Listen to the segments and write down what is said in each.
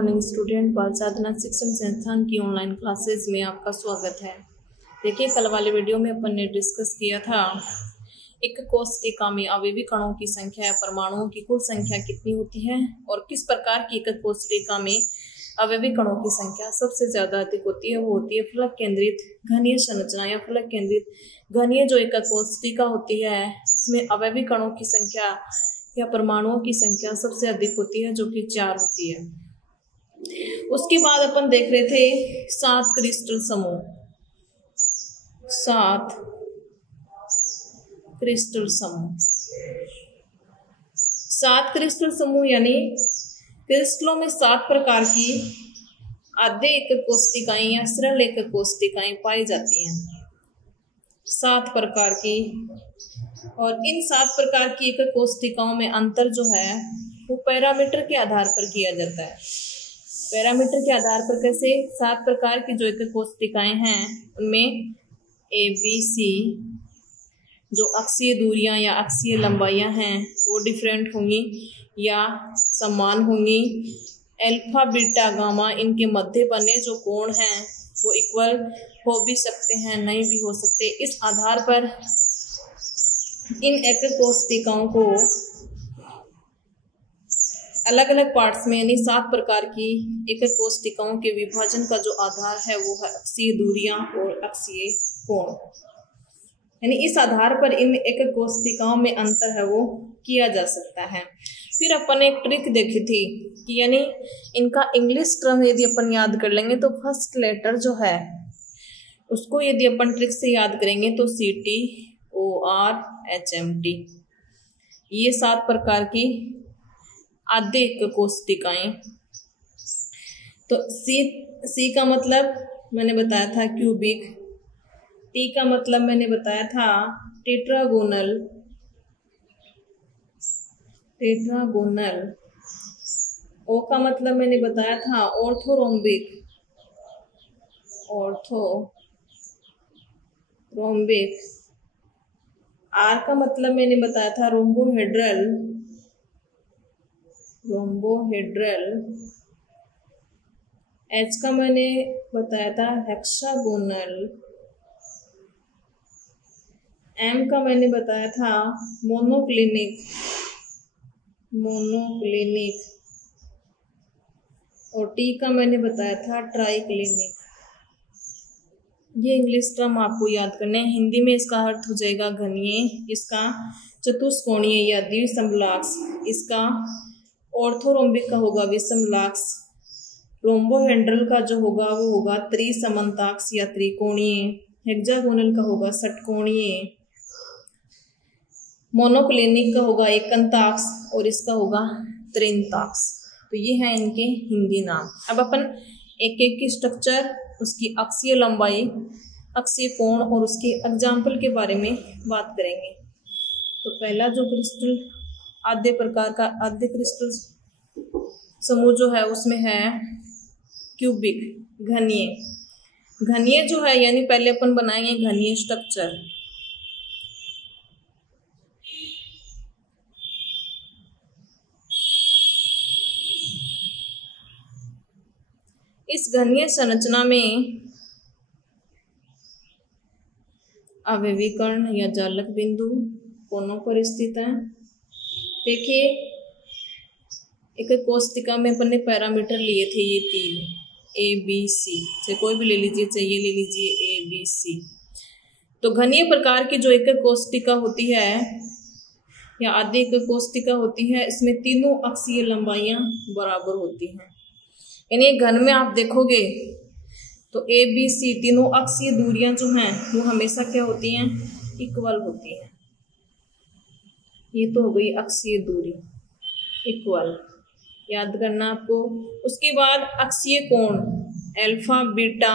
Morning student. बाल साधना शिक्षण संस्थान की ऑनलाइन क्लासेस में आपका स्वागत है। देखिए, कल वाले वीडियो में अपन ने डिस्कस किया था एक कोशिका में अवयवी कणों की संख्या या परमाणुओं की कुल संख्या कितनी होती है और किस प्रकार की एक कोशिका में अवयवी कणों की संख्या सबसे ज्यादा अधिक होती है। वो होती है फलक केंद्रित घनीय संरचना या फलक केंद्रित घनीय जो एक कोशिका होती है उसमें अवयवी कणों की संख्या या परमाणुओं की संख्या सबसे अधिक होती है, जो कि 4 होती है। उसके बाद अपन देख रहे थे 7 क्रिस्टल समूह। 7 क्रिस्टल समूह 7 क्रिस्टल समूह यानी क्रिस्टलों में 7 प्रकार की आद्य एकक कोशिकाएं या सरल एकक कोशिकाएं पाई जाती हैं। 7 प्रकार की, और इन 7 प्रकार की एकक कोशिकाओं में अंतर जो है वो पैरामीटर के आधार पर किया जाता है। पैरामीटर के आधार पर कैसे? 7 प्रकार की जो एकक कोशिकाएं हैं उनमें ABC जो अक्षीय दूरियां या अक्षीय लंबाइयां हैं वो डिफरेंट होंगी या समान होंगी। अल्फा बीटा गामा इनके मध्य बने जो कोण हैं वो इक्वल हो भी सकते हैं, नहीं भी हो सकते। इस आधार पर इन एकक कोशिकाओं को अलग अलग पार्ट्स में यानी 7 प्रकार की एकक कोशिकाओं के विभाजन का जो आधार है वो है अक्षीय दूरियां और अक्षीय कोण। यानी इस आधार पर इन एकक कोशिकाओं में अंतर है वो किया जा सकता है। फिर अपन एक ट्रिक देखी थी कि यानी इनका इंग्लिश टर्म यदि अपन याद कर लेंगे तो फर्स्ट लेटर जो है उसको यदि अपन ट्रिक से याद करेंगे तो CTORHMT। ये 7 प्रकार की आद्य एकक कोशिकाएं। तो सी का मतलब मैंने बताया था क्यूबिक, टी का मतलब मैंने बताया था टेट्रागोनल, ओ का मतलब मैंने बताया था ऑर्थोरोम्बिक, आर का मतलब मैंने बताया था रोम्बोहेड्रल, एच का मैंने बताया था हेक्सागोनल, एम का मैंने बताया था मोनोक्लिनिक, और टी का मैंने बताया था ट्राइक्लिनिक। ये इंग्लिश टर्म आपको याद करने हैं। हिंदी में इसका अर्थ हो जाएगा घनीय, इसका चतुष्कोणीय या द्विसमलाक्ष, इसका ऑर्थोरोम्बिक का होगा विषमलाक्ष, रोम्बोहेड्रल का जो होगा वो होगा त्रिसमन्ताक्ष या त्रिकोणीय, हेक्सागोनल का होगा षटकोणीय, मोनोक्लिनिक का होगा एकंताक्ष और इसका होगा त्रिंताक्ष। तो ये है इनके हिंदी नाम। अब अपन एक एक की स्ट्रक्चर, उसकी अक्षीय लंबाई, अक्षीय कोण और उसके एग्जाम्पल के बारे में बात करेंगे। तो पहला जो क्रिस्टल आद्य प्रकार का आद्य क्रिस्टल समूह जो है उसमें है क्यूबिक घनीय जो है, यानी पहले अपन बनाएंगे घनीय स्ट्रक्चर। इस घनीय संरचना में अवयवी कण या जालक बिंदु कोनों पर स्थित है। देखिए, एक कोशिका में अपन ने पैरामीटर लिए थे ये 3 ABC, चाहे कोई भी ले लीजिए, चाहिए ले लीजिए ABC। तो घनीय प्रकार की जो एकक कोशिका होती है या आद्य एकक कोशिका होती है, इसमें तीनों अक्षीय लंबाइयां बराबर होती हैं। यानी घन में आप देखोगे तो ABC तीनों अक्षीय दूरियां जो हैं वो हमेशा क्या होती हैं? इक्वल होती हैं। ये तो हो गई अक्षीय दूरी, इक्वल, याद करना आपको। उसके बाद अक्षीय कोण अल्फा बीटा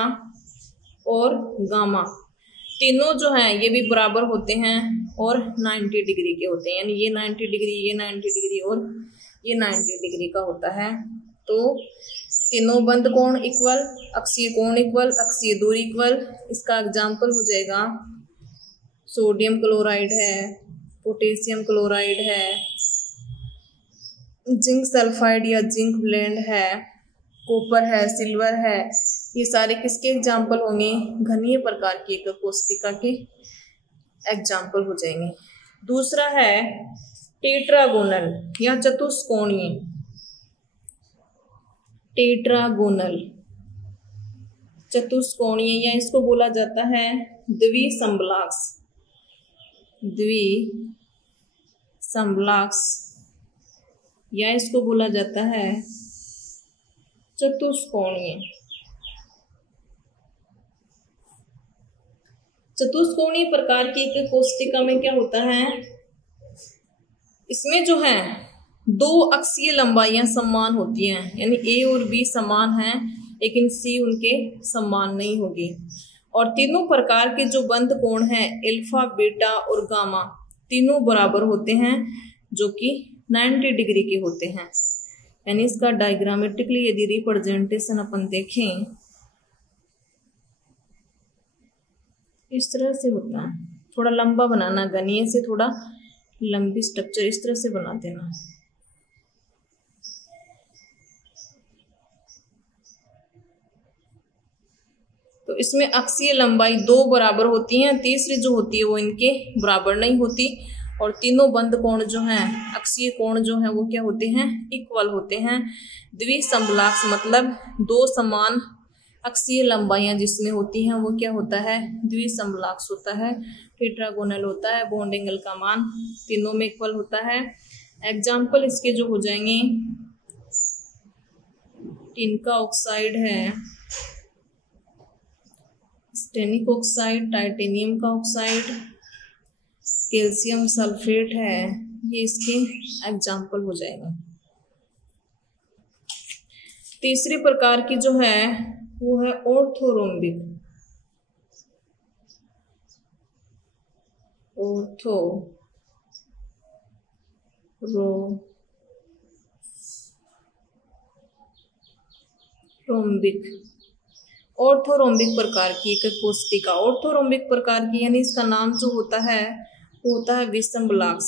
और गामा तीनों जो हैं ये भी बराबर होते हैं और 90 डिग्री के होते हैं। यानी ये 90 डिग्री, ये 90 डिग्री और ये 90 डिग्री का होता है। तो तीनों बंद कोण इक्वल, अक्षीय कोण इक्वल, अक्षीय दूरी इक्वल। इसका एग्जाम्पल हो जाएगा सोडियम क्लोराइड है, पोटेशियम क्लोराइड है, जिंक सल्फाइड या जिंक ब्लेंड है, कॉपर है, सिल्वर है, ये सारे किसके एग्जाम्पल होंगे? घनीय प्रकार की एक कोष्टिका के एग्जाम्पल हो जाएंगे। दूसरा है टेट्रागोनल या चतुष्कोणीय। टेट्रागोनल चतुष्कोणीय या इसको बोला जाता है द्विसंबलाक्ष। द्विसंबलाक्ष या इसको बोला जाता है चतुष्कोणीय। चतुष्कोणीय प्रकार की एक कोष्टिका में क्या होता है? इसमें जो है दो अक्षीय लंबाइयां समान होती हैं, यानी ए और बी समान हैं, लेकिन सी उनके समान नहीं होगी। और तीनों प्रकार के जो बंध कोण हैं अल्फा, बीटा और गामा, तीनों बराबर होते हैं, जो कि 90 डिग्री के होते हैं। यानी इसका डायग्रामेटिकली यदि रिप्रेजेंटेशन अपन देखें इस तरह से होता है। थोड़ा लंबा बनाना, गणीय से थोड़ा लंबी स्ट्रक्चर इस तरह से बना देना। तो इसमें अक्षीय लंबाई दो बराबर होती हैं, तीसरी जो होती है वो इनके बराबर नहीं होती। और तीनों बंध कोण जो हैं, अक्षीय कोण जो हैं, वो क्या होते हैं? इक्वल होते हैं। द्विसंबलाक्ष मतलब दो समान अक्षीय लंबाइयां जिसमें होती हैं वो क्या होता है? द्विसंबलाक्ष होता है। टेट्रागोनल होता है। बॉन्ड एंगल का मान तीनों में इक्वल होता है। एग्जाम्पल इसके जो हो जाएंगे, टिन का ऑक्साइड है, स्टेनिक ऑक्साइड, टाइटेनियम का ऑक्साइड, कैल्शियम सल्फेट है, ये इसके एग्जाम्पल हो जाएंगे। तीसरी प्रकार की जो है वो है ऑर्थोरोम्बिक। ऑर्थोरोम्बिक प्रकार की एक कोष्टिका। ऑर्थोरोम्बिक प्रकार की यानी इसका नाम जो होता है वो होता है विषमबलाक्ष।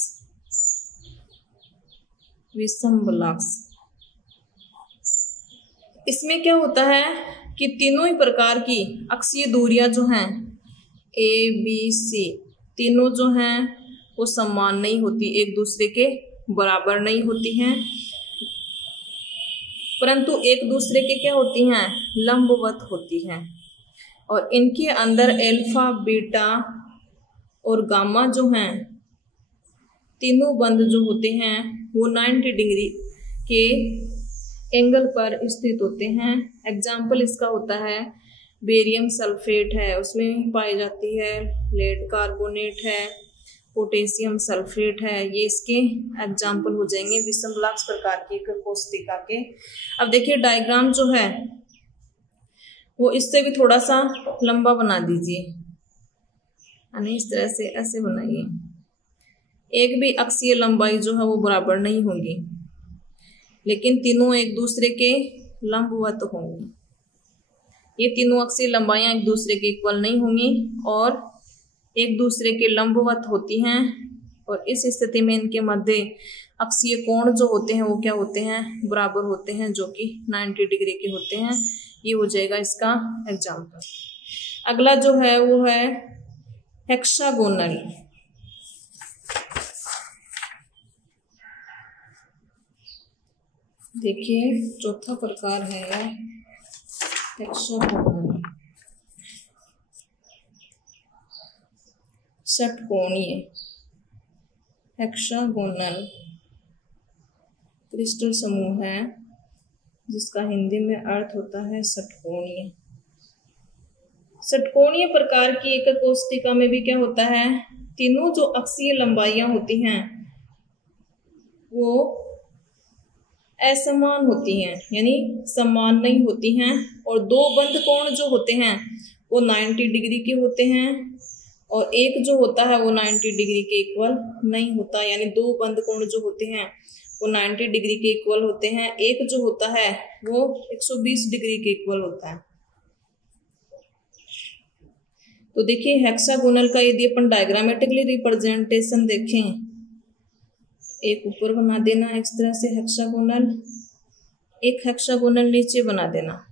इसमें क्या होता है कि तीनों ही प्रकार की अक्षीय दूरियां जो हैं ए बी सी, तीनों जो हैं वो समान नहीं होती, एक दूसरे के बराबर नहीं होती हैं, परंतु एक दूसरे के क्या होती हैं? लंबवत होती हैं। और इनके अंदर अल्फा, बीटा और गामा जो हैं, तीनों बंध जो होते हैं वो 90 डिग्री के एंगल पर स्थित होते हैं। एग्जाम्पल इसका होता है बेरियम सल्फेट है, उसमें पाई जाती है, लेड कार्बोनेट है, पोटेशियम सल्फेट है, ये इसके एग्जाम्पल हो जाएंगे विषमबलाक्ष प्रकार की कोष्टिका के। अब देखिए डायग्राम जो है वो इससे भी थोड़ा सा लंबा बना दीजिए, यानी इस तरह से ऐसे बनाइए। एक भी अक्षीय लंबाई जो है वो बराबर नहीं होगी, लेकिन तीनों एक दूसरे के लंबवत होंगी। ये तीनों अक्षीय लंबाइयां एक दूसरे के इक्वल नहीं होंगी और एक दूसरे के लंबवत होती हैं। और इस स्थिति में इनके मध्य अक्षीय कोण जो होते हैं वो क्या होते हैं? बराबर होते हैं, जो कि 90 डिग्री के होते हैं। ये हो जाएगा इसका एग्जाम्पल। अगला जो है वो है हेक्सागोनल। देखिए चौथा प्रकार है हेक्सागोनल, षटकोणीय। हेक्सागोनल क्रिस्टल समूह है जिसका हिंदी में अर्थ होता है षटकोणीय। षटकोणीय प्रकार की एक कोष्टिका में भी क्या होता है? तीनों जो अक्षीय लंबाइयां होती हैं वो असमान होती हैं, यानी समान नहीं होती हैं। और दो बंध कोण जो होते हैं वो 90 डिग्री के होते हैं और एक जो होता है वो 90 डिग्री के इक्वल नहीं होता, यानी दो बंध कोण जो होते हैं वो 90 डिग्री के इक्वल होते हैं, एक जो होता है वो 120 डिग्री के इक्वल होता है। तो देखिए हेक्सागोनल का यदि अपन डायग्रामेटिकली रिप्रेजेंटेशन देखें, एक ऊपर बना देना इस तरह से हेक्सागोनल, एक हेक्सागोनल नीचे बना देना।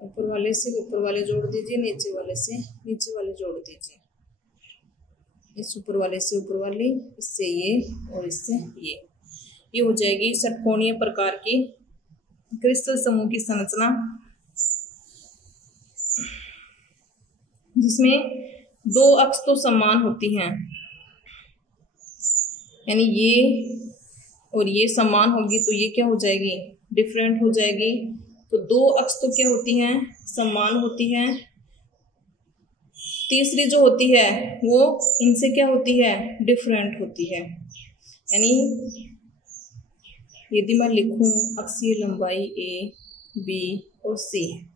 ऊपर वाले से ऊपर वाले जोड़ दीजिए, नीचे वाले से नीचे वाले जोड़ दीजिए। इस ऊपर वाले से ऊपर वाले, इससे ये और इससे ये हो जाएगी षटकोणीय प्रकार की क्रिस्टल समूह की संरचना, जिसमें दो अक्ष तो समान होती हैं, यानी ये और ये समान होगी तो ये क्या हो जाएगी, डिफरेंट हो जाएगी। तो दो अक्ष तो क्या होती हैं, समान होती हैं। तीसरी जो होती है वो इनसे क्या होती है, डिफरेंट होती है। यानी यदि मैं लिखूं अक्षीय लंबाई ए, बी और सी,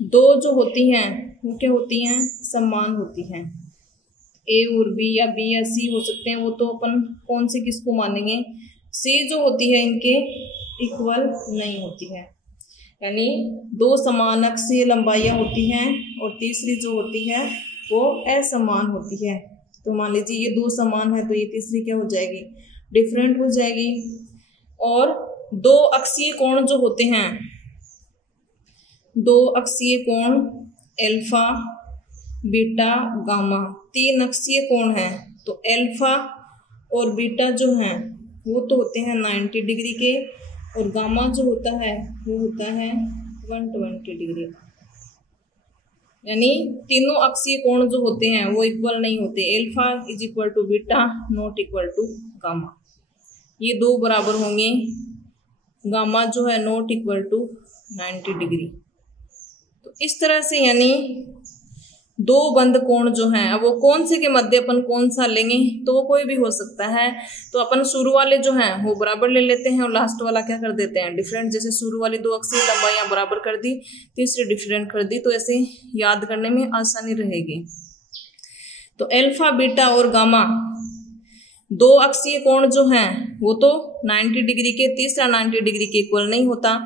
दो जो होती हैं वो क्या होती हैं, समान होती हैं। ए और बी या बी या सी हो सकते हैं, वो तो अपन कौन से किसको मानेंगे, सी जो होती है इनके इक्वल नहीं होती है। यानी दो समान अक्षीय लंबाइयाँ होती हैं और तीसरी जो होती है वो असमान होती है। तो मान लीजिए ये दो समान है तो ये तीसरी क्या हो जाएगी, डिफरेंट हो जाएगी। और दो अक्षीय कोण जो होते हैं, दो अक्षीय कोण अल्फा, बीटा, गामा, तीन अक्षीय कोण है। तो अल्फा और बीटा जो हैं वो तो होते हैं 90 डिग्री के, और गामा जो होता है वो होता है 120 डिग्री। यानी तीनों अक्षीय कोण जो होते हैं वो इक्वल नहीं होते। Alpha is equal to beta not equal to gamma, ये दो बराबर होंगे। गामा जो है नॉट इक्वल टू 90 डिग्री। तो इस तरह से यानी दो बंद कोण जो हैं, अब वो कौन से के मध्य अपन कौन सा लेंगे, तो वो कोई भी हो सकता है। तो अपन शुरू वाले जो हैं वो बराबर ले लेते हैं और लास्ट वाला क्या कर देते हैं, डिफरेंट। जैसे शुरू वाली दो अक्षीय लंबाइयां बराबर कर दी, तीसरी डिफरेंट कर दी, तो ऐसे याद करने में आसानी रहेगी। तो अल्फा, बीटा और गामा दो अक्षीय कोण जो हैं वो तो 90 डिग्री के, तीसरा 90 डिग्री के इक्वल नहीं होता।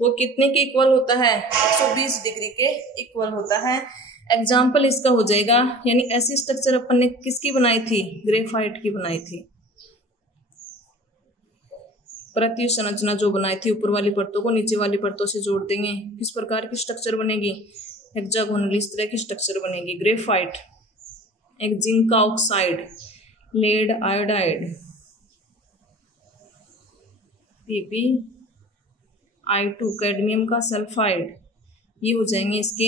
वो कितने के इक्वल होता है, 120 डिग्री के इक्वल होता है। एग्जाम्पल इसका हो जाएगा, यानी ऐसी स्ट्रक्चर अपन ने किसकी बनाई थी, ग्रेफाइट की बनाई थी। प्रत्यय संरचना जो बनाई थी, ऊपर वाली परतों को नीचे वाली परतों से जोड़ देंगे, किस प्रकार की स्ट्रक्चर बनेगी, हेक्सागोनल, इस तरह की स्ट्रक्चर बनेगी। ग्रेफाइट, एक जिंक का oxide, lead iodide, Pb(I2) cadmium का सल्फाइड, ये हो जाएंगे इसके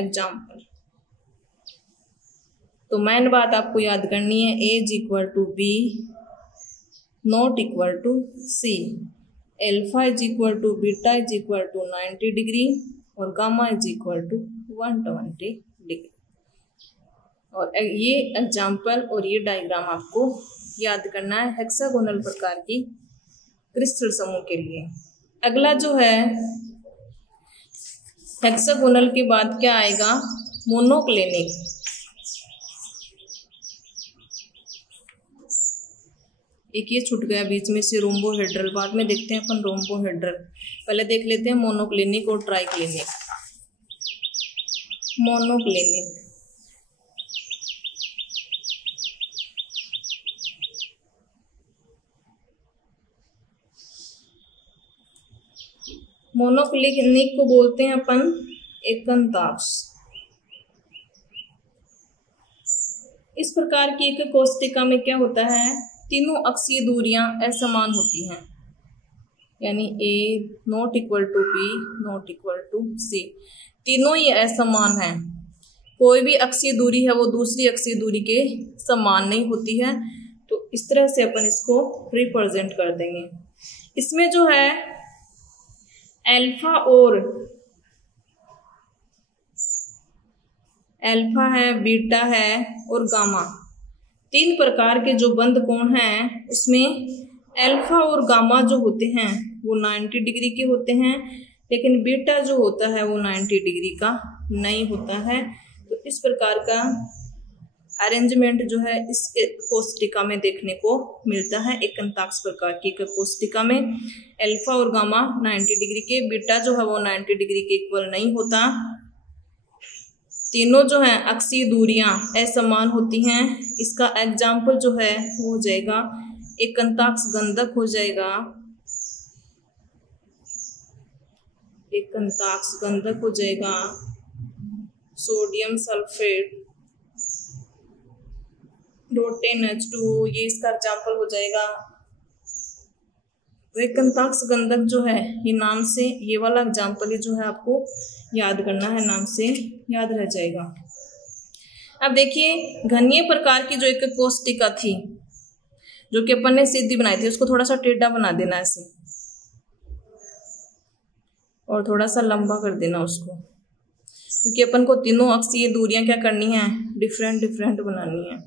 एग्जाम्पल। तो मेन बात आपको याद करनी है, A is equal to B not equal to C, alpha is equal to beta is equal to 90 degree और gamma is equal to 120 degree. और ये एग्जाम्पल और ये डायग्राम आपको याद करना है हेक्सागोनल प्रकार की क्रिस्टल समूह के लिए। अगला जो है हेक्सागोनल के बाद क्या आएगा, मोनोक्लिनिक। एक ये छूट गया बीच में से, रोम्बोहेड्रल, बाद में देखते हैं अपन रोम्बोहेड्रल। पहले देख लेते हैं मोनोक्लिनिक और ट्राइक्लिनिक। मोनोक्लिनिक, मोनोक्लिनिक को बोलते हैं अपन एकांतांश। इस प्रकार की एक कोष्टिका में क्या होता है, तीनों अक्षीय दूरियां असमान होती हैं, यानी A not equal to B not equal to C, तीनों ही असमान हैं। कोई भी अक्षीय दूरी है वो दूसरी अक्षीय दूरी के समान नहीं होती है। तो इस तरह से अपन इसको रिप्रेजेंट कर देंगे। इसमें जो है अल्फा है, बीटा है और गामा, तीन प्रकार के जो बंद कोण हैं उसमें अल्फा और गामा जो होते हैं वो 90 डिग्री के होते हैं, लेकिन बीटा जो होता है वो 90 डिग्री का नहीं होता है। तो इस प्रकार का अरेंजमेंट जो है इस कोष्टिका में देखने को मिलता है एकंताक्ष प्रकार की कोष्टिका में। अल्फा और गामा 90 डिग्री के, बीटा जो है वो 90 डिग्री के इक्वल नहीं होता। तीनों जो है अक्षीय दूरियां असमान होती हैं। इसका एग्जाम्पल जो है वो हो जाएगा एकंताक्ष गंधक हो जाएगा, एकंताक्ष गंधक हो जाएगा, सोडियम सल्फेट, NH2, ये इसका एग्जाम्पल हो जाएगा। तो एकंताक्ष गंधक जो है ये नाम से, ये वाला एग्जाम्पल जो है आपको याद करना है, नाम से याद रह जाएगा। अब देखिए घनीय प्रकार की जो एक कोष्टिका थी जो कि अपन ने सीधी बनाई थी, उसको थोड़ा सा टेढ़ा बना देना ऐसे और थोड़ा सा लंबा कर देना उसको, क्योंकि अपन को तीनों अक्षीय दूरियां क्या करनी है, डिफरेंट डिफरेंट बनानी है।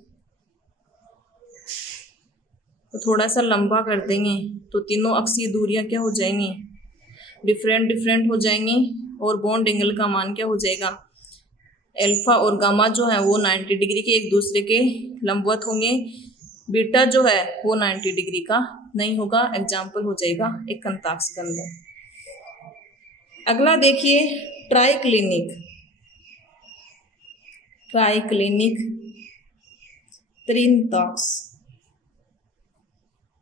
तो थोड़ा सा लंबा कर देंगे तो तीनों अक्षीय दूरियां क्या हो जाएंगी, डिफरेंट डिफरेंट हो जाएंगी। और बॉन्ड एंगल का मान क्या हो जाएगा, अल्फा और गामा जो है वो 90 डिग्री के एक दूसरे के लंबवत होंगे, बीटा जो है वो 90 डिग्री का नहीं होगा। एग्जाम्पल हो जाएगा एकंताक्ष गंधक। अगला देखिए ट्राइक्लिनिक, ट्राइक्लिनिक त्रिंताक्ष।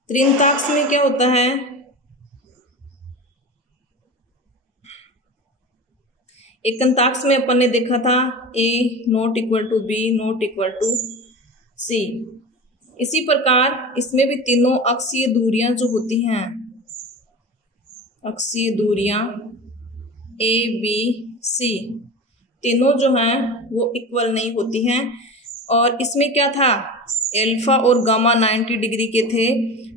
त्रिंताक्ष में क्या होता है, एकंताक्ष में अपन ने देखा था A ≠ B ≠ C। इसी प्रकार इसमें भी तीनों अक्षीय दूरियां जो होती हैं, अक्षीय दूरियां A B C तीनों जो हैं वो इक्वल नहीं होती हैं। और इसमें क्या था, अल्फा और गामा 90 डिग्री के थे,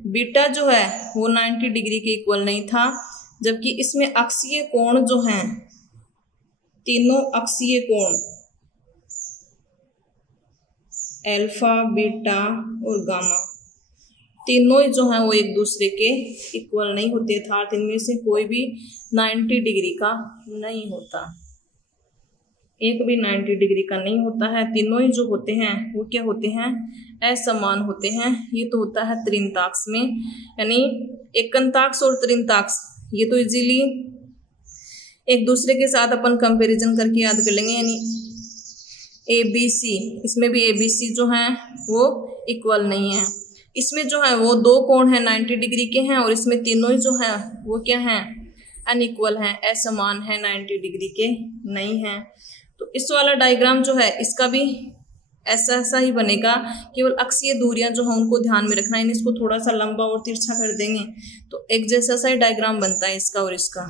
बीटा जो है वो 90 डिग्री के इक्वल नहीं था। जबकि इसमें अक्षीय कोण जो हैं, तीनों अक्षीय कोण अल्फा बीटा और गामा तीनों जो हैं वो एक दूसरे के इक्वल नहीं होते, अर्थात इनमें से कोई भी 90 डिग्री का नहीं होता, एक भी 90 डिग्री का नहीं होता है। तीनों ही जो होते हैं वो क्या होते हैं, असमान होते हैं। ये तो होता है त्रिंताक्ष में, यानी एकंताक्ष और त्रिंताक्ष ये तो इजीली एक दूसरे के साथ अपन कंपैरिजन करके याद कर लेंगे। यानी ABC, इसमें भी ABC जो हैं वो इक्वल नहीं है। इसमें जो है वो दो कोण हैं 90 डिग्री के हैं, और इसमें तीनों ही जो हैं वो क्या हैं, अनइक्वल हैं, असमान हैं, 90 डिग्री के नहीं हैं। तो इस वाला डायग्राम जो है इसका भी ऐसा ही बनेगा, केवल अक्षीय दूरियां जो हैं उनको ध्यान में रखना है। इसको थोड़ा सा लंबा और तिरछा कर देंगे तो एक जैसा सा ही डायग्राम बनता है इसका और इसका।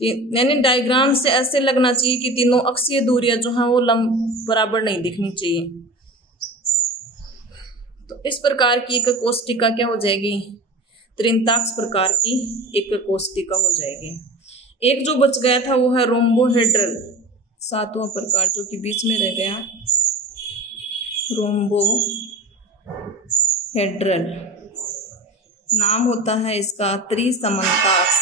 यानी डायग्राम से ऐसे लगना चाहिए कि तीनों अक्षीय दूरियां जो हैं वो बराबर नहीं दिखनी चाहिए। तो इस प्रकार की एक कोष्टिका क्या हो जाएगी, त्रिंताक्ष प्रकार की एक कोष्टिका हो जाएगी। एक जो बच गया था वो है रोम्बोहेड्रल, सातवां प्रकार जो कि बीच में रह गया, रोम्बोहेड्रल नाम होता है इसका त्रिसमन्ताक्ष,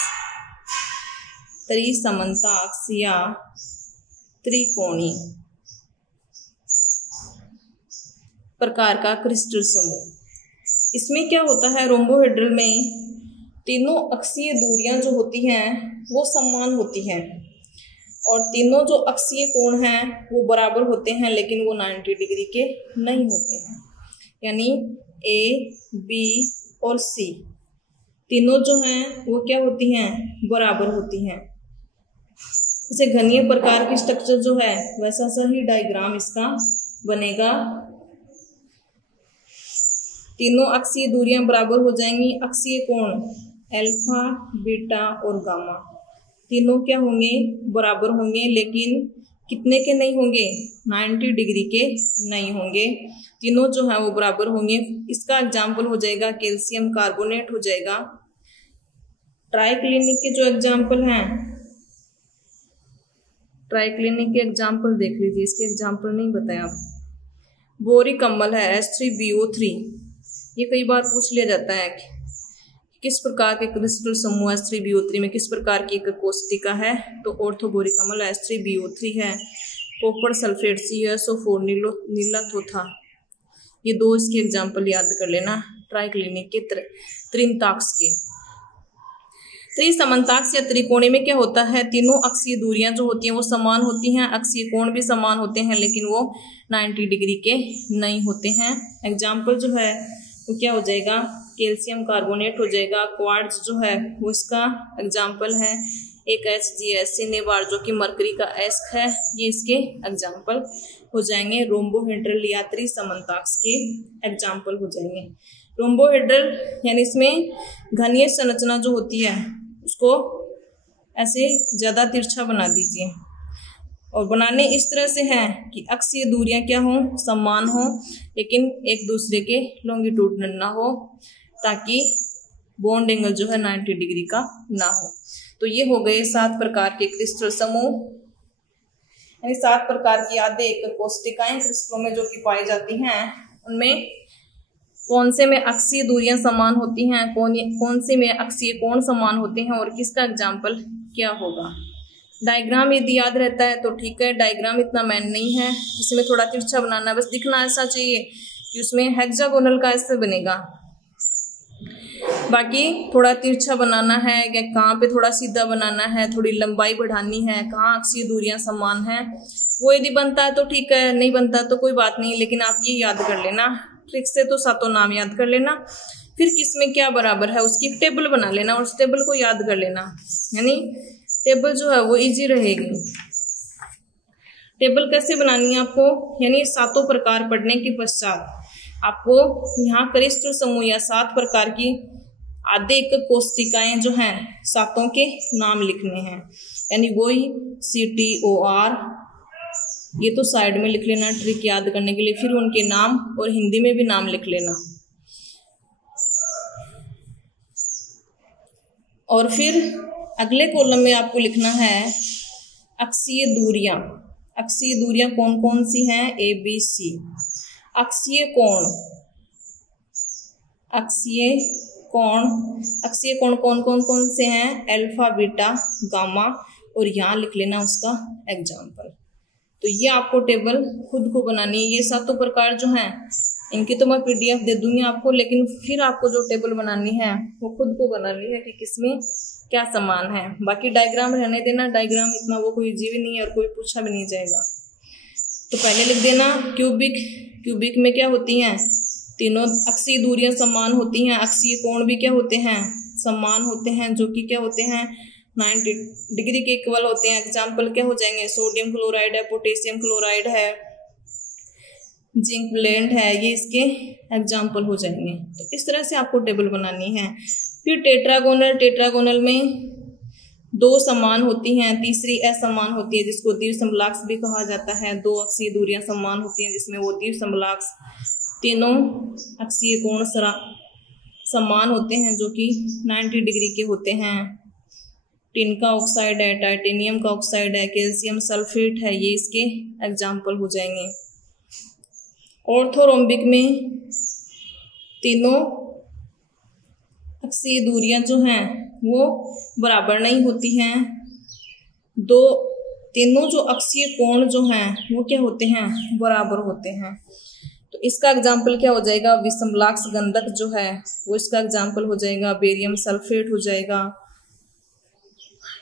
त्रिसमन्ताक्ष या त्रिकोणीय प्रकार का क्रिस्टल समूह। इसमें क्या होता है, रोम्बोहेड्रल में तीनों अक्षीय दूरियां जो होती हैं वो समान होती हैं, और तीनों जो अक्षीय कोण हैं वो बराबर होते हैं, लेकिन वो 90 डिग्री के नहीं होते हैं। यानी A, B और C तीनों जो हैं वो क्या होती हैं, बराबर होती हैं। जैसे घनीय प्रकार की स्ट्रक्चर जो है वैसा सा ही डायग्राम इसका बनेगा। तीनों अक्षीय दूरियां बराबर हो जाएंगी, अक्षीय कोण अल्फा बीटा और गामा तीनों क्या होंगे, बराबर होंगे, लेकिन कितने के नहीं होंगे, 90 डिग्री के नहीं होंगे। तीनों जो है वो बराबर होंगे। इसका एग्जाम्पल हो जाएगा कैल्शियम कार्बोनेट हो जाएगा। ट्राइक्लिनिक के जो एग्जाम्पल हैं, ट्राइक्लिनिक के एग्जाम्पल देख लीजिए, इसके एग्जाम्पल नहीं बताया आप। बोरिक अम्ल है H3BO3, ये कई बार पूछ लिया जाता है किस प्रकार के क्रिस्टल समूह H3BO3 में किस प्रकार की एक कोष्टिका है, तो ऑर्थोबोरिक अम्ल H3BO3 है। कॉपर सल्फेट CuSO4 नीलाथोथा, ये दो इसके एग्जाम्पल याद कर लेना ट्राइक्लिनिक के त्रिंताक्स के। त्रिसमांताक्ष या त्रिकोणी में क्या होता है, तीनों अक्षीय दूरियां जो होती हैं वो समान होती हैं, अक्षीय कोण भी समान होते हैं, लेकिन वो 90 डिग्री के नहीं होते हैं। एग्जाम्पल जो है वो क्या हो जाएगा, कैल्शियम कार्बोनेट हो जाएगा। क्वार्ट्ज जो है वो इसका एग्जाम्पल है। एक HgS सिनेबार जो कि मरकरी का एस्क है, ये इसके एग्जाम्पल हो जाएंगे। रोम्बोहेड्रल या त्रिसमांताक्ष के एग्जाम्पल हो जाएंगे। रोम्बोहेड्रल यानी इसमें घनीय संरचना जो होती है उसको ऐसे ज़्यादा तिरछा बना दीजिए, और बनाने इस तरह से हैं कि अक्षीय दूरियां क्या हों, समान हों, लेकिन एक दूसरे के लॉन्गिट्यूडनल ना हो, ताकि बॉन्ड एंगल जो है 90 डिग्री का ना हो। तो ये हो गए 7 प्रकार के क्रिस्टल समूह, यानी 7 प्रकार की आद्य कोष्टिकाएं क्रिस्टलों में जो कि पाई जाती हैं। उनमें कौन से में अक्षीय दूरियां समान होती हैं, कौन से में अक्षीय कोण समान होते हैं, और किसका एग्जाम्पल क्या होगा। डायग्राम यदि याद रहता है तो ठीक है, डायग्राम इतना मैन नहीं है, इसमें थोड़ा तिरछा बनाना, बस दिखना ऐसा चाहिए कि उसमें हेक्सागोनल का ऐसे बनेगा। बाकी थोड़ा तिरछा बनाना है या कहाँ पे थोड़ा सीधा बनाना है, थोड़ी लंबाई बढ़ानी है, कहाँ अक्षीय दूरियां समान हैं, वो यदि बनता है तो ठीक है, नहीं बनता तो कोई बात नहीं, लेकिन आप ये याद कर लेना ट्रिक से, तो सातों नाम याद कर लेना, फिर किसमें क्या बराबर है उसकी टेबल बना लेना और उस टेबल को याद कर लेना, यानी टेबल जो है वो इजी रहेगी। टेबल कैसे बनानी है आपको, यानी सातों प्रकार पढ़ने के पश्चात आपको यहाँ क्रिस्टल समूह या 7 प्रकार की आद्य कोष्टिकाएं जो हैं सातों के नाम लिखने हैं, यानी वही CTOR, ये तो साइड में लिख लेना ट्रिक याद करने के लिए, फिर उनके नाम और हिंदी में भी नाम लिख लेना। और फिर अगले कॉलम में आपको लिखना है अक्षीय दूरियां। अक्षीय दूरियां कौन कौन सी हैं, ABC। अक्षीय कोण, अक्षीय कोण कौन कौन कौन से हैं, अल्फा बीटा गामा, और यहाँ लिख लेना उसका एग्जाम्पल। तो ये आपको टेबल खुद को बनानी है। ये सातों प्रकार जो हैं इनकी तो मैं PDF दे दूंगी आपको, लेकिन फिर आपको जो टेबल बनानी है वो खुद को बनानी है कि किसमें क्या समान है। बाकी डायग्राम रहने देना, डायग्राम इतना वो कोई इजी भी नहीं है और कोई पूछा भी नहीं जाएगा। तो पहले लिख देना क्यूबिक में क्या होती हैं, तीनों अक्षीय दूरियां समान होती हैं, अक्षीय कोण भी क्या होते हैं, समान होते हैं, जो कि क्या होते हैं 90 डिग्री के इक्वल होते हैं। एग्जाम्पल क्या हो जाएंगे, सोडियम क्लोराइड है, पोटेशियम क्लोराइड है, जिंक ब्लेंड है, ये इसके एग्जाम्पल हो जाएंगे। तो इस तरह से आपको टेबल बनानी है। फिर टेट्रागोनल में 2 समान होती हैं, तीसरी असमान होती है जिसको द्विसमलाक्ष भी कहा जाता है। 2 अक्षीय दूरियां समान होती हैं जिसमें वो द्विसमलाक्ष। तीनों अक्षीय कोण समान होते हैं जो कि 90 डिग्री के होते हैं। टिन का ऑक्साइड है, टाइटेनियम का ऑक्साइड है, कैल्शियम सल्फेट है, ये इसके एग्जाम्पल हो जाएंगे। ऑर्थोरोम्बिक में तीनों अक्षीय दूरियां जो हैं वो बराबर नहीं होती हैं। तीनों जो अक्षीय कोण जो हैं वो क्या होते हैं, बराबर होते हैं। तो इसका एग्जाम्पल क्या हो जाएगा, विषमलाक्ष गंधक जो है वो इसका एग्जाम्पल हो जाएगा। बेरियम सल्फेट हो जाएगा,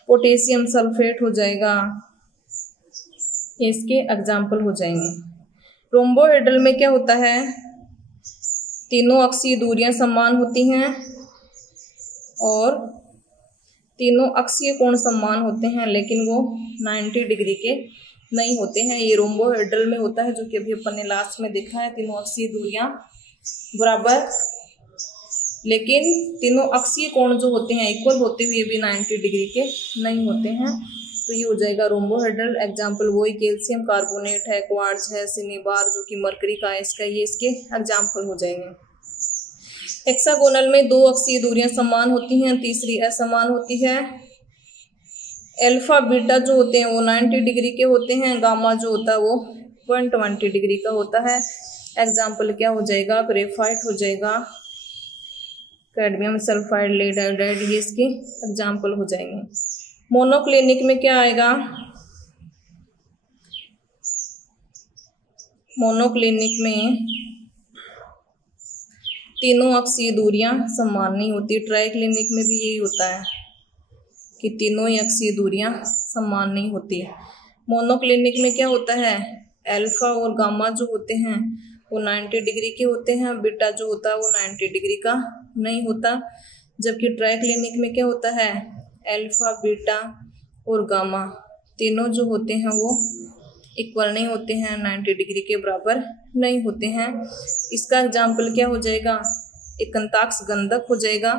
पोटेशियम सल्फेट हो जाएगा, ये इसके एग्जाम्पल हो जाएंगे। रोम्बोहेड्रल में क्या होता है, तीनों अक्षीय दूरियां समान होती हैं और तीनों अक्षीय कोण समान होते हैं, लेकिन वो 90 डिग्री के नहीं होते हैं। ये रोम्बोहेड्रल में होता है, जो कि अभी अपन ने लास्ट में देखा है। तीनों अक्षीय दूरियां बराबर, लेकिन तीनों अक्षीय कोण जो होते हैं इक्वल होते हुए भी 90 डिग्री के नहीं होते हैं। तो ये हो जाएगा रोम्बोहेड्रल। एग्जाम्पल वही कैल्शियम कार्बोनेट है, क्वार्ट्ज है, सिनेबार जो कि मरकरी का एस्क है, ये इसके एग्जाम्पल हो जाएंगे। हेक्सागोनल में 2 अक्षीय दूरियां समान होती हैं, तीसरी असमान होती है। अल्फा बीटा जो होते हैं वो 90 डिग्री के होते हैं, गामा जो होता है वो 120 डिग्री का होता है। एग्जाम्पल क्या हो जाएगा, ग्रेफाइट हो जाएगा, कैडमियम सल्फाइड, लेड आयोडाइड, ये इसके एग्जाम्पल हो जाएंगे। मोनोक्लिनिक में क्या आएगा? मोनोक्लिनिक में तीनों अक्षीय दूरियां समान नहीं होती। ट्राइक्लिनिक में भी यही होता है कि तीनों ही अक्षीय दूरियां समान नहीं होती। मोनोक्लिनिक में क्या होता है? अल्फा और गामा जो होते हैं वो 90 डिग्री के होते हैं, बीटा जो होता है वो 90 डिग्री का नहीं होता। जबकि ट्राइक्लिनिक में क्या होता है? अल्फा, बीटा और गामा तीनों जो होते हैं वो इक्वल नहीं होते हैं, 90 डिग्री के बराबर नहीं होते हैं। इसका एग्जाम्पल क्या हो जाएगा? एकांताक्ष गंधक हो जाएगा,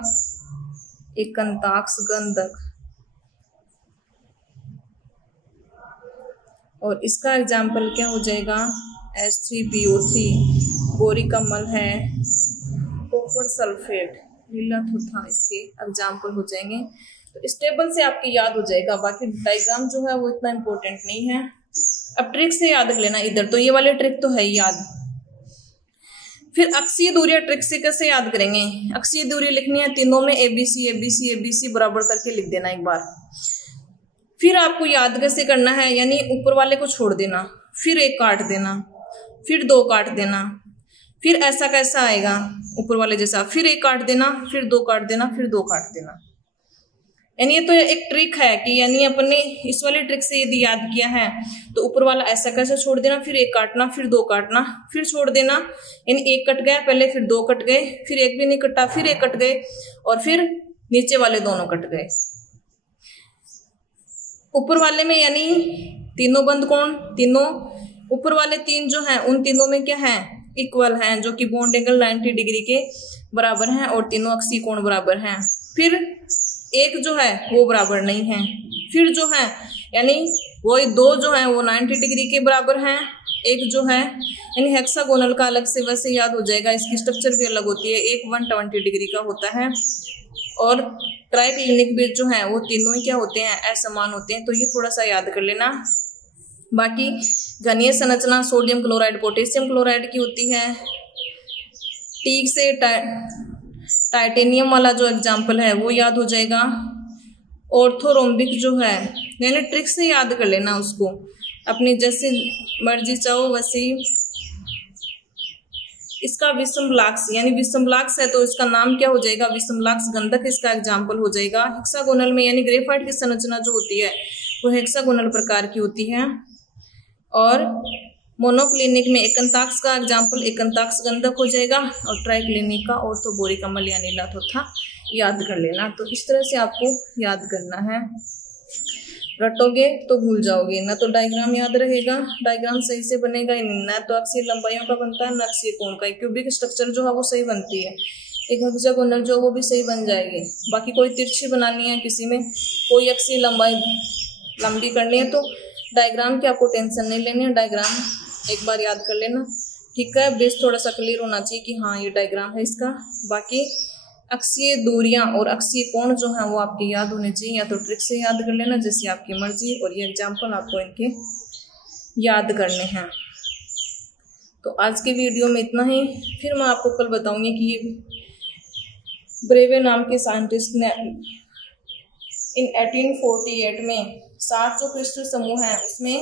एकांताक्ष गंधक। और इसका एग्जाम्पल क्या हो जाएगा? H3PO3, बोरिक अम्ल है, कॉपर सल्फेट, नीला थूथा, इसके एग्जाम्पल हो जाएंगे। तो इस टेबल से आपकी याद हो जाएगा। बाकी डायग्राम जो है वो इतना इम्पोर्टेंट नहीं है। अब ट्रिक से याद कर लेना। इधर तो ये वाले ट्रिक तो है ही याद। फिर अक्षीय दूरियां ट्रिक से कैसे याद करेंगे? अक्षीय दूरी लिखनी है, तीनों में ABC ABC ABC बराबर करके लिख देना एक बार। फिर आपको याद कैसे करना है? यानी ऊपर वाले को छोड़ देना, फिर एक काट देना, फिर दो काट देना, फिर ऐसा कैसा आएगा ऊपर वाले जैसा, फिर एक काट देना, फिर दो काट देना, फिर दो काट देना। यानी ये तो एक ट्रिक है कि यानी अपने इस वाले ट्रिक से यदि याद किया है तो ऊपर वाला ऐसा कैसा छोड़ देना, फिर एक काटना, फिर दो काटना, फिर छोड़ देना। यानी एक कट गया पहले, फिर दो कट गए, फिर एक भी नहीं कटा, फिर एक कट गए, और फिर नीचे वाले दोनों कट गए। ऊपर वाले में यानी तीनों बंद कोण, तीनों ऊपर वाले तीन जो हैं उन तीनों में क्या है? इक्वल हैं, जो कि बॉन्ड एंगल 90 डिग्री के बराबर हैं और तीनों अक्षीय कोण बराबर हैं। फिर एक जो है वो बराबर नहीं है, फिर जो है यानी वो दो जो है वो 90 डिग्री के बराबर हैं, एक जो है यानी हेक्सागोनल का अलग से वैसे याद हो जाएगा, इसकी स्ट्रक्चर भी अलग होती है, एक 120 डिग्री का होता है। और ट्राइक्लिनिक भी जो है वो तीनों ही क्या होते हैं? असमान होते हैं। तो ये थोड़ा सा याद कर लेना। बाकी घनीय संरचना सोडियम क्लोराइड पोटेशियम क्लोराइड की होती है। टीक से टाइटेनियम वाला जो एग्जाम्पल है वो याद हो जाएगा। ऑर्थोरोम्बिक जो है यानी ट्रिक से याद कर लेना उसको, अपनी जैसे मर्जी चाहो वैसे। इसका विषमलाक्ष यानी विषमलाक्ष है तो इसका नाम क्या हो जाएगा? विषमलाक्ष गंधक इसका एग्जाम्पल हो जाएगा। हेक्सागोनल में यानी ग्रेफाइट की संरचना जो होती है वो हेक्सागोनल प्रकार की होती है। और मोनोक्लिनिक में एकांताक्ष का एग्जाम्पल एकांताक्ष गंधक हो जाएगा। और ट्राइक्लिनिक का ऑर्थोबोरिक अम्ल या नीला थूथा याद कर लेना। तो इस तरह से आपको याद करना है। रटोगे तो भूल जाओगे, ना तो डायग्राम याद रहेगा, डायग्राम सही से बनेगा ही नहीं, ना तो अक्षीय लंबाइयों का बनता है ना अक्षीय कोण का। क्यूबिक स्ट्रक्चर जो है वो सही बनती है, एक हेक्सागोनल जो वो भी सही बन जाएगी। बाकी कोई तिरछी बनानी है, किसी में कोई अक्षीय लंबाई लंबी करनी है तो डायग्राम की आपको टेंशन नहीं लेनी है, डायग्राम एक बार याद कर लेना, ठीक है। बेस थोड़ा सा क्लियर होना चाहिए कि हाँ ये डायग्राम है इसका। बाकी अक्षीय दूरियां और अक्षीय कोण जो हैं वो आपके याद होने चाहिए, या तो ट्रिक से याद कर लेना जैसे आपकी मर्जी, और ये एग्जाम्पल आपको इनके याद करने हैं। तो आज की वीडियो में इतना ही। फिर मैं आपको कल बताऊंगी कि ये ब्रेवे नाम के साइंटिस्ट ने इन 1848 में 7 जो क्रिस्टल समूह हैं उसमें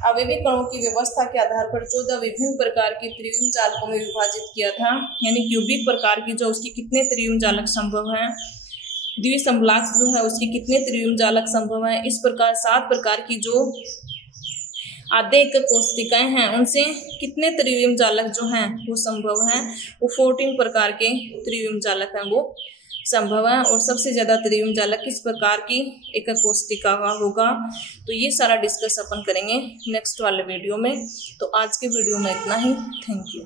अवयवी कणों की व्यवस्था के आधार पर 14 विभिन्न प्रकार के त्रिविम जालकों में विभाजित किया था। यानी क्यूबिक प्रकार की जो उसकी कितने त्रिविम जालक संभव हैं, द्विसंबलाक्ष जो है उसकी कितने त्रिविम जालक संभव हैं, इस प्रकार 7 प्रकार की जो आधे एकक कोशिकाएं हैं उनसे कितने त्रिविम जालक जो हैं वो संभव हैं। वो 14 प्रकार के त्रिविम जालक हैं वो संभव है। और सबसे ज्यादा त्रिविम जालक किस प्रकार की एकक कोशिका का होगा, तो ये सारा डिस्कस अपन करेंगे नेक्स्ट वाले वीडियो में। तो आज के वीडियो में इतना ही। Thank you.